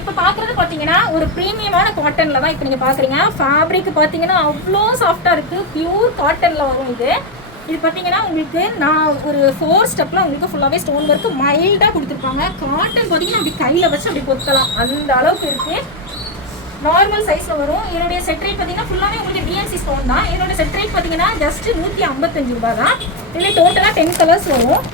இப்போ பார்க்குறது பார்த்தீங்கன்னா ஒரு ப்ரீமியமான காட்டனில் தான் இப்போ நீங்கள் பார்க்குறீங்க. ஃபேப்ரிக் பார்த்தீங்கன்னா அவ்வளோ சாஃப்டாக இருக்குது. பியூர் காட்டனில் வரும் இது. இது பார்த்தீங்கன்னா உங்களுக்கு நான் ஒரு 4 ஸ்டெப்பில் உங்களுக்கு ஃபுல்லாகவே ஸ்டோன் ஒர்க்கு மைல்டாக கொடுத்துருப்பாங்க. காட்டன் பார்த்தீங்கன்னா அப்படி கையில் வச்சு அப்படி பொத்தலாம், அந்த அளவுக்கு இருக்குது. நார்மல் சைஸில் வரும். என்னுடைய செட் ரேட் பார்த்தீங்கன்னா ஃபுல்லாகவே உங்களுக்கு டிஎன்சி ஸ்டோன் தான். என்னோட செட் ரேட் பார்த்தீங்கன்னா ஜஸ்ட் 155 ரூபா தான். இதில் டோட்டலாக 10 கலர்ஸ் வரும்.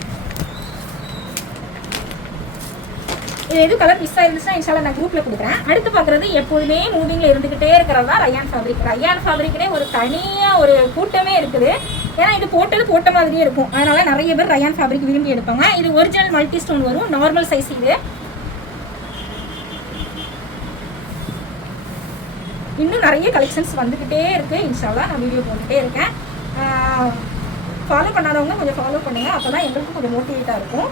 இது எது கலர் மிஸ் ஆயிருந்துச்சுன்னா இன்ஷால்லா நான் குரூப்பில் கொடுக்குறேன். அடுத்து பார்க்குறது எப்போதுமே மூவிங்கில் இருந்துக்கிட்டே இருக்கிறது தான் ரயான் ஃபேப்ரிக். ரயான் ஃபேப்ரிக்னே ஒரு தனியாக ஒரு கூட்டமே இருக்குது. ஏன்னா இது போட்ட மாதிரியே இருக்கும். அதனால நிறைய பேர் ரயான் ஃபேப்ரிக் விரும்பி எடுப்பாங்க. இது ஒரிஜினல் மல்டி ஸ்டோன் வரும். நார்மல் சைஸ் இது. இன்னும் நிறைய கலெக்ஷன்ஸ் வந்துக்கிட்டே இருக்குது. இன்ஷால்லா நான் வீடியோ போட்டுகிட்டே இருக்கேன். ஃபாலோ பண்ணாதவங்க கொஞ்சம் ஃபாலோ பண்ணுங்கள். அப்போ தான் எங்களுக்கும் கொஞ்சம் மோட்டிவேட்டாக இருக்கும்.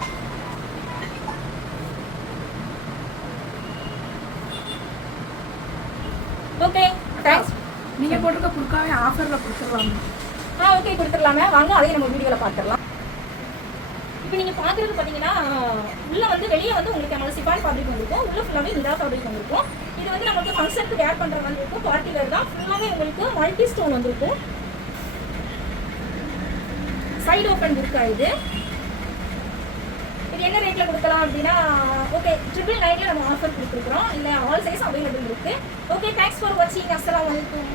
Okay, thanks. நீங்கள் போட்டிருக்க புர்காவே ஆஃபரில் கொடுத்துருவாங்க. ஓகே, கொடுத்துடலாமே. வாங்க, அதையும் நம்ம வீடியோவில் பார்த்துடலாம். இப்போ நீங்கள் பார்க்குறது பார்த்தீங்கன்னா உள்ளே வந்து வெளியே வந்து உங்களுக்கு நம்ம சிஃபான் ஃபேப்ரிக் வந்துருக்கும். உள்ளே ஃபுல்லாகவே நிலா ஃபேப்ரிக் வந்துருக்கும். இது வந்து நமக்கு ஃபங்க்ஷனுக்கு வேர் பண்ணுற மாதிரி இருக்கும். பார்ட்டி வேர் தான். ஃபுல்லாகவே உங்களுக்கு மல்டி ஸ்டோன் வந்துருக்கும். சைடு ஓப்பன் இருக்கா இது. இது என்ன ரேட்டில் கொடுக்கலாம் அப்படின்னா ஓகே 999 நம்ம ஆஃபர் கொடுத்துருக்குறோம். இல்லை ஆல் சைஸ் அவைலபிள் இருக்குது. ஓகே, தேங்க்ஸ் ஃபார் வாட்சிங். அஸ்ஸலாமு அலைக்கும்.